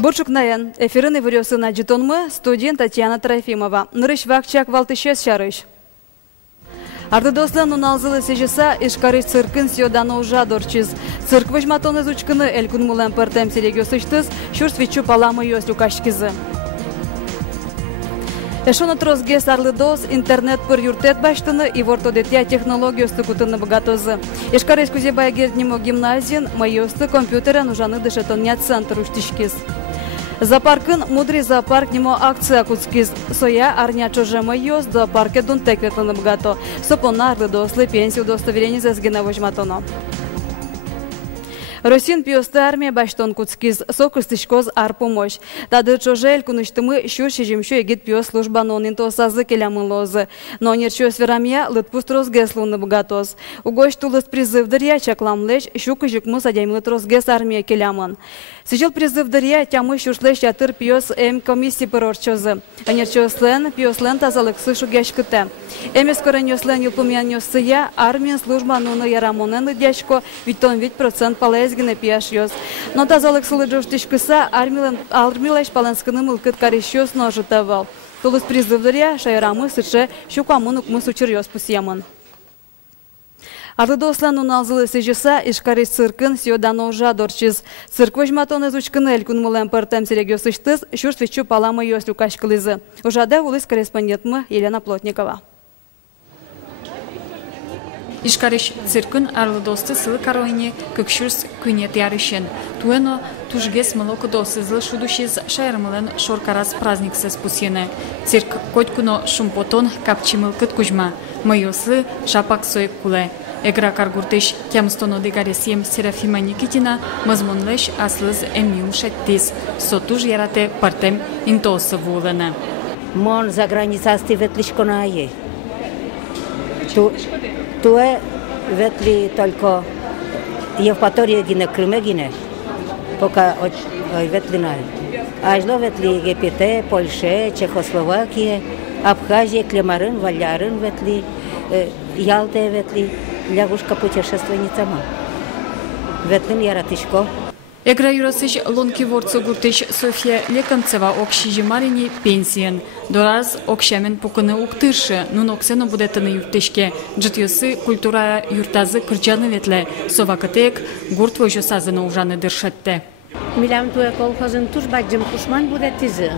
Бурчукнаен, эфирны вырёсына житонмы, студент Татьяна Трофимова. Нырыш вакчак валтышес шарыш. Ардыдослан уналзылы сежеса ишкарыш циркын сёданы ужа дорчиз. Цирк выжматон изучкыны элькун мулен пыртем селегёсыштыз, шур свечу паламы ёс люкашкизы. Эшоны трозгес арлыдос интернет пыр юртет баштыны и вортодетя технологиясты кутыны богатозы. Ишкарыш кузебай герднимо гимназиен, майосты компьютера нужаны дышетоння центр уштишкиз. Зоопаркын мудрый зоопарк немо акция куцкиз. Соя арня чожема йос зоопарке дун текветланы богато. Сопона арлыдослы пенсию удостоверение зазгена вожматоно. Росин пьёсты армия баштон куцкиз, сокыстышкоз ар помощь. Тады чожель куныштымы щур шежимщу егит пьёс служба нонин то сазы келямын лозы. Но нерчёс верамия лытпуст розгес луны богатоз. Угощ тулыст призыв дырья чакламлеш, щук жикмы садяймлыт розгес армия келямын. Сижил призыв дырья тямы щушлеш ятыр пьёс комиссии пырорчозы. А нерчёслен пьёслен тазалыксы шугяшкыте. Эмес коренёслен юлпумян нёсыя армия служба нуны ярамонен дяшко, ведь тон ведь процент полез пьяшьёс. Но тазалык сылыджуштишкыса армилеш паленскыны мылкыт карещёс ножитавал. Тулыс призывдыря шайрамы сыше щукамын укмы сучырьёс пусьямын. Ардыдослан уналзылы сежеса ишкарыш циркын сёданы ужа дорчиз. Цирк вожматон изучкыны элькун мылен пыртем серегёсыштыз, щур свечу паламы ёс люкашкылызы. Ужаде улыс корреспондентмы Елена Плотникова. Ишкарыш циркын арлыдосты сылы каройне көкшүрс күнет ярышен. Туэно тужгес мылоку досызлы шудушиз шайрмылен шоркарас праздниксыз пусьене. Цирк котькуно шумпотон капчимылкыт кужма. Майослы шапак соек куле. Эгра каргуртыш тямстоно дегаресием Серафима Никитина мазмонлеш аслыз эмиум шаттис. Сотуж ярате партем интосы вулene. Мон за границасти ветлишко на ае. Туе ветли только Евпатория гине Крыме гине, пока ветлина. Ажло ветли Египте, Польше, Чехословакия, Абхазия, Клемарын, Валярын ветли, Ялте ветли, лягушка путешественницама. Ветлин яратышко. Эгра юрасыш лонки ворцо гуртыш Софья Леканцева окшижи марине пенсиен. Дораз окшамен пукыны уктыршы, нун оксено будетыны юртышке. Джитьосы культура юртазы кырчаны ветле. Совакатек гурт вожо сазыны ужаны дыршатте. Милям туе колхозын туш баджым кушман будетизы.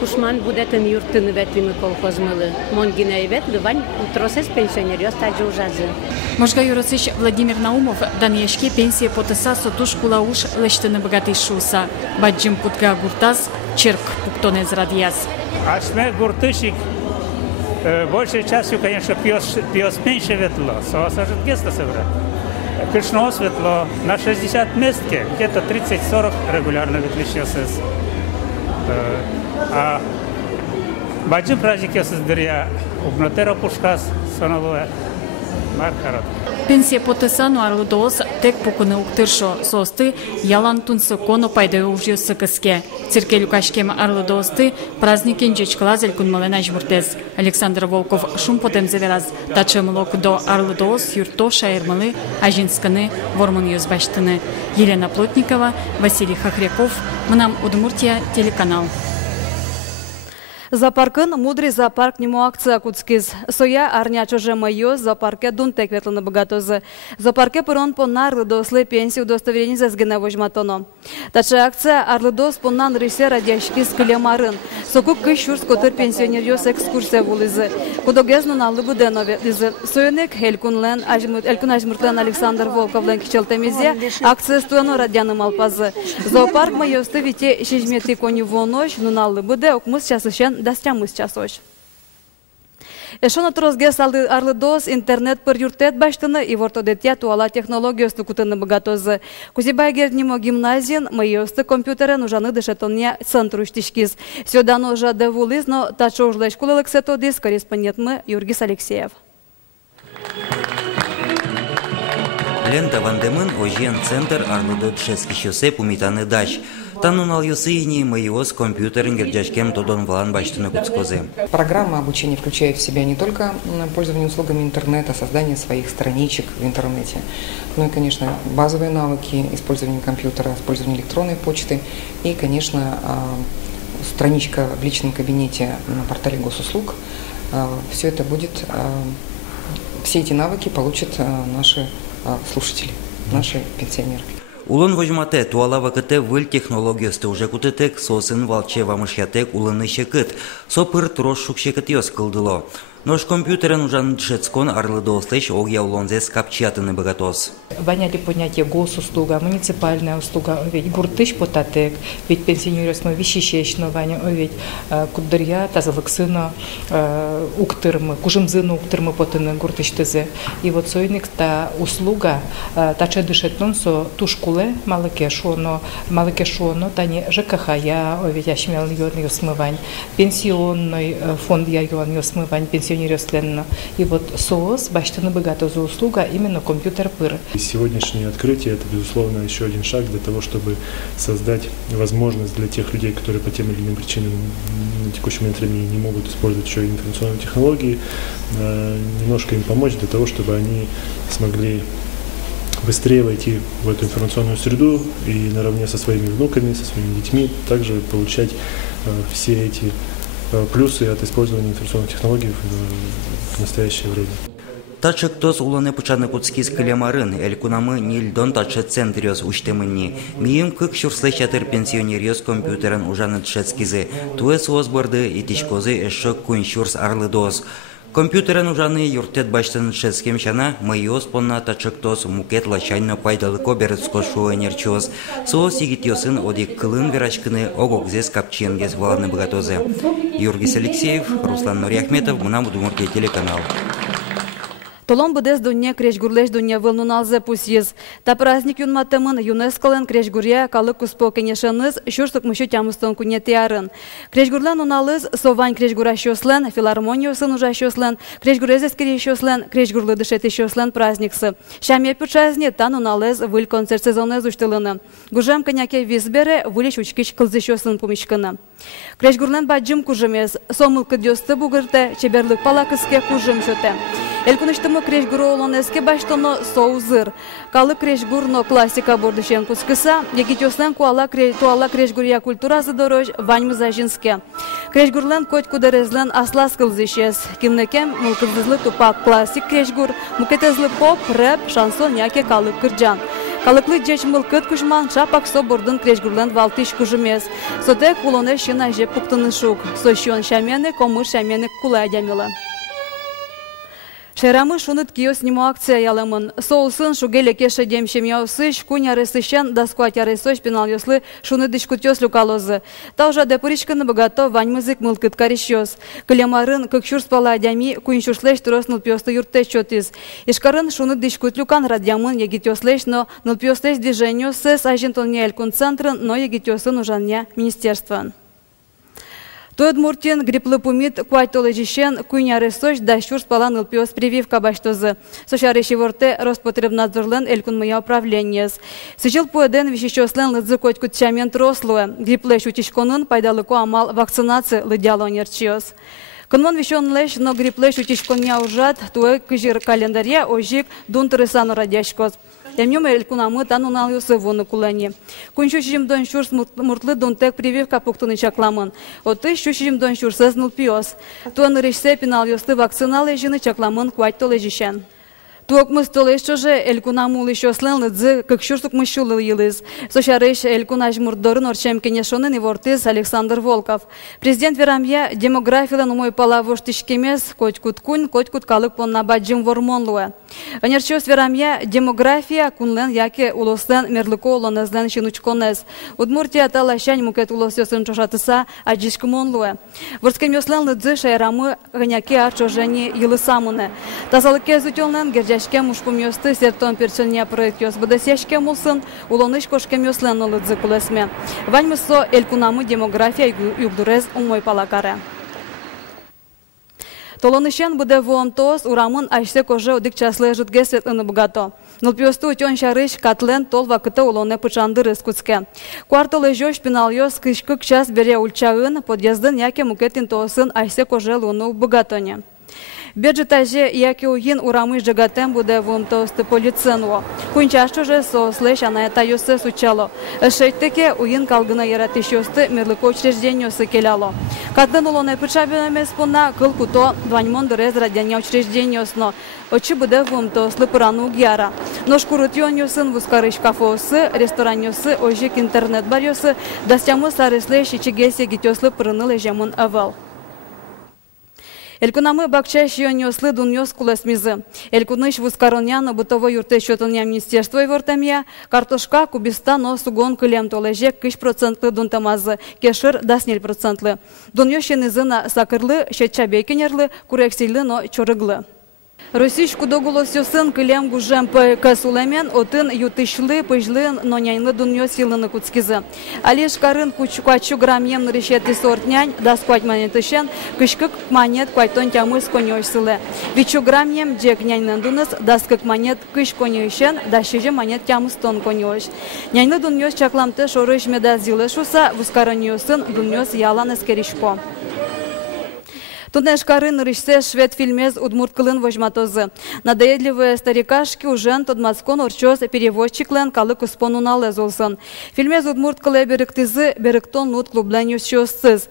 Кушман будетын юртыны ветлимы колхозмылы. Монгина и ветлы вань утросес пенсионер ёстаджы ужазы. Можга юрасыш Владимир Наумов данешке пенсия потыса сотуш кулауш лештыны богатый шуса. Баджым путга гуртаз черк пуктонез радияз. Ашме гуртышик большей частью, конечно, пьёс меньше ветло. Соосажет геста собрать. Кышно светло на 60 местке, где-то 30-40 регулярно ветлищёсыз. А баджым праздник ёсыз дырья угнотера пушкас сонолуя маркарат. Пенсия потысану арлыдоос тек пукыны уктыршо состы ялан тунсы коно пайдаю ужьё сыкыске. Цирке люкашкем арлыдоосты праздникен жечкалаз элькунмалена жмуртез. Александр Волков шум потем завераз. Тачы мылок до арлыдоос юрто шайырмалы ажинсканы вормын ёзбаштыны. Елена Плотникова, Василий Хохряков, Мнам Удмуртия, телеканал. Зоопаркын мудрый зоопарк немо акция куцкиз. Соя арня чожема йос зоопарке дун текветланы богатозы. Зоопарке пырон понна арлыдослы пенсию удостоверение зазгена вожматоно. Тача акция арлыдос поннан рысе радяшкиз кылемарын. Соку кыш шурс котыр пенсионер йос экскурсия вулызы. Кудогез нуналлы буденове лизы. Союнек элькун ажмуртлен Александр Волковлен кичелтемезе акция стуэно радяны малпазы. Зоопарк майосты вите шижмети коню вонош нуналлы буде окмус часышен дастямыз часош. Эшона трозгес арлыдос интернет пыр юртет баштыны и вортодетя туала технологиясты кутыны богатозы. Кузибай герднимо гимназиен майосты компьютерен ужаны дышетоння центр уштишкиз. Сёдано ужаде вулиз, но тачо ужлеш кулылык сетодис корреспондентмы Юргис Алексеев. Лента Вандемын ожен центр арлыдот шески шосе пумитаны дач. Танунал юсыни моего с компьютером герджачкем тодон влан баштыны куцкозы. Программа обучения включает в себя не только пользование услугами интернета, создание своих страничек в интернете, но и, конечно, базовые навыки использования компьютера, использования электронной почты и, конечно, страничка в личном кабинете на портале госуслуг. Все это будет, все эти навыки получат наши слушатели, наши пенсионеры. Улон вожмате туала вакыты выл технологиясты уже кутетек сосын валче вамышятек улыны шекыт, сопыр трош шукшекыт ёс кылдыло. Нож компьютерен ужан дшецкон арлы дослыш огья улонзес капчатыны богатос. Воняли понятие госуслуга, муниципальная услуга, ведь гуртыш потатек, ведь пенсионерство вещещечно, Ваня, ведь кударья, тазалыксына, уктырмы, кужымзыны уктырмы потыны гуртыштызе. И вот сойник та услуга, та чедышетнон со тушкуле малыкешоно, тани ЖКХ я, ведь яшмел йон смывань, пенсионный фонд я йон смывань, пенсионерство. И вот СОС, баштаны богато за услуга, именно компьютер пыр. Сегодняшнее открытие – это, безусловно, еще один шаг для того, чтобы создать возможность для тех людей, которые по тем или иным причинам на текущий момент времени не могут использовать еще и информационные технологии, немножко им помочь для того, чтобы они смогли быстрее войти в эту информационную среду и наравне со своими внуками, со своими детьми также получать все эти плюсы от использования информационных технологий в настоящее время. Тачек тос уланы пучаны куцкиз калямарын, элькунамы нильдон тачет центриос уштемынни. Мием кык шурслэчатыр пенсионериос компьютерен ужаны тшецкизы. Туэс озбарды и тишкозы эшок куншурс арлыдос. Компьютерен ужаны юртет баштын тшецкем шана, майос понна тачек тос мукет лачайно пайдалыко берецко шуэнерчоз. Соос игитьосын одик кылын верачкыны огокзес капченгез вланы богатозы. Юргис Алексеев, Руслан Нуриахметов, Мунам Удмуртия телеканал. Толом бдес дунья крешгурлеш дунья вылнуналзе пусьез. Та праздник юнматымын ЮНЕСКОлен крешгурья калык куспо кенешеныз шурсук мышу тямыстон кунетиарын. Крешгурлен уналыз совань крешгуращослен, филармониясын ужащослен, крешгурезес керещослен, крешгурлы дышетещослен праздниксы. Шамья пучазне тан уналыз выль концерт сезонез уштылыны. Гужам коняке визбере вылиш учкич кылзещослен пумичканы. Крешгурлен баджим кужемез, сомылкы дёсты бугырте, чеберлык палакыске кужем шоте. Элькуныштымы крешгуру олонеске баштоно соузыр. Калы крешгурно классика бордышен кускыса, егитёслен туала крешгурья культуразы дорож ваньмы зажинске. Крешгурлен коть кудерезлен аслас кылзышез. Киннекем мылкызызлы тупак классик крешгур, мукетезлы поп, рэп, шансон яке калык кырджан. Калыклы джеч мылкыт кушман шапак со бордын крешгурлен валтыш кужымез. Сотек улоне шина жеп пуктыны шук. Сощон шамены, комыр шамены кулай дямила. Шерамы шунут киос нему акция ялымын. Соусын шугеле кеше демшем яусыш, куня ресыщен, доскуат яресош пенал yoslы шуны дышкутёс люкалозы. Та уже депуричканы богато ваньмызык мылкыт карищёс. Кылемарын кыкшур спала адями куиншушлеш турос нылпёсты юртте чотиз. Ишкарын шуны дышкут люкан радямын егитёслеш, но нылпёслеш движению сэс ажентон не элькун центрын, но егитёсын ужанья министерстван. Тодмуртин гриплы пумит куайтоложищен куйнярысош да щур спалан ылпиос прививка баштозы. Сошарыщи ворте Роспотребнадзорлен элькунмыя управлениес. Сычыл пуэден вещещослен лыдзы коть кутчамен трослуэ. Гриплы шутичконын пайдалыку амал вакцинации лыдяло нерчиос. Кынмон вещен лэш, но гриплы шутичконя ужат, туэ кыжир календарья ожик дунтырысану радяшкос. Ямнём элькунамы танунал юсы воны кулани. Куншу шижимдон шурс муртлы дунтек прививка пуктыны чакламын. Оты шушижимдон шурсыз нылпиос. Туан рышсе пенал юсты вакциналы жины чакламын куать толежишен. Туокмыз толешчоже элькунамул еще слен лыдзы, как шурсук мыщулы йылыз. Сошарыш элькунаж мурдорын орчем кенешонын и вортыз Александр Волков. Президент верамья демографиялан умой палавош тишкемес, коть куткун, коть куткалык понна баджим вормонлуэ. Анерчос верамья демография кунлен яке улослен мерлыко олонезлен шинучконез. Удмуртия талашань мукет улосёсын чошатыса аджишкымонлуэ. Ворскемёслен лыдзы шайрамы ганяке арчожени йылысамуне. Тазалыке зутёлнен Жашкем ушпумёсты сертон персония проектёс бадасяшке мулсын, улоныш кошкемёслен олыдзы кулесме. Ваньмысо элькунамы демография югдурез умой палакаре. Толонищен буде волонтос урамын айсе коже одик часлы житге светлыны богато. Нылпиосту утен шарыш катлен тол вакыты улоне пычанды рыскутске. Кварталы жош пиналйос кышкык час бере ульчаын, подъездын яке мукетин тосын айсе коже луну богатоне. Бюджетаже, яке уин урамы жагатем буде волонтосты полиценло. Кунчашу же сослеш анаята йосы сучало. Шейтеке уин калгына яратышёсты мирлыко учреждениясы келяло. Катлен улоне пычабинаме спона кылкуто дваньмон дырез радяня учреждениясно. Очи буде волонтослы пырану гьяра. Но шкурытьон йосын вускарыш кафосы, ресторан йосы, ожик интернет бар йосы, дастямы сарыслеш ичигесе гитёслы пырынылы жамын авал. Элькунамы бакчаш йонёслы дуньёс кулесмизы. Элькуныш вускароняны бытовой юрте счетоня министерство и вортамия, картошка кубиста но сугон кылем толеже кыш процентлы дунтамазы, кешыр даснель процентлы. Дуньёщен изына сакырлы, щетчабекенерлы, курексилы, но чорыглы. Росиш кудоголосё сын кылем гужем касулемен отын ютышлы пыжлы ноняйны дуньё силыны куцкизы. Алиш карын кучу грамьем решеты сортнянь, да сквать монетышен, кышкык монет квайтон тямыс конёшсылы. Вичу грамьем джек няньнын дуныс, да скык монет кыш конёшен, да шиже монет тямыс тон конёш. Няньны дуньё чакламты шорыш меда зилы шуса, вускараньё сын дуньёс ялан эскеришко. Туднеш карын рышсе швед фильмез удмурткылын вожматозы. Надоедливые старикашки ужен тодмаскон орчоз переводчиклен калы куспон уналы золсын. Фильмез удмурткылы беріктізі беріктон нут клубленю шосыз.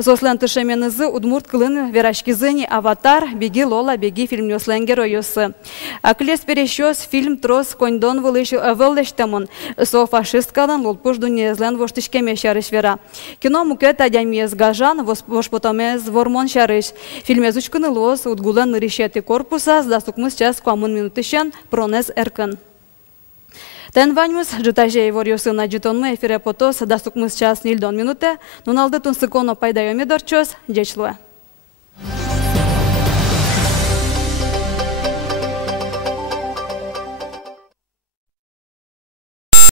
Сослен тышеменізі удмурткылын верашкизыни аватар беги лола беги фильмнёслен героюсы. Аклес перещёс фильм трос коньдон вылештемон. Со фашисткалан лолпуш дунезлен воштышкеме шарыш вера. Кино мукет адямиез гажан вошпотомез вормон шарыш. Фильмез учкыны лос удгулен решеты корпуса с дастукмыз час куамын минутышен пронез эркын. Тен ваньмыз житажей ворюсы на джитонмы эфире потос дастукмыз час нильдон минуте, нуналды тунсыконо пайдайоми дорчос, дечлуэ.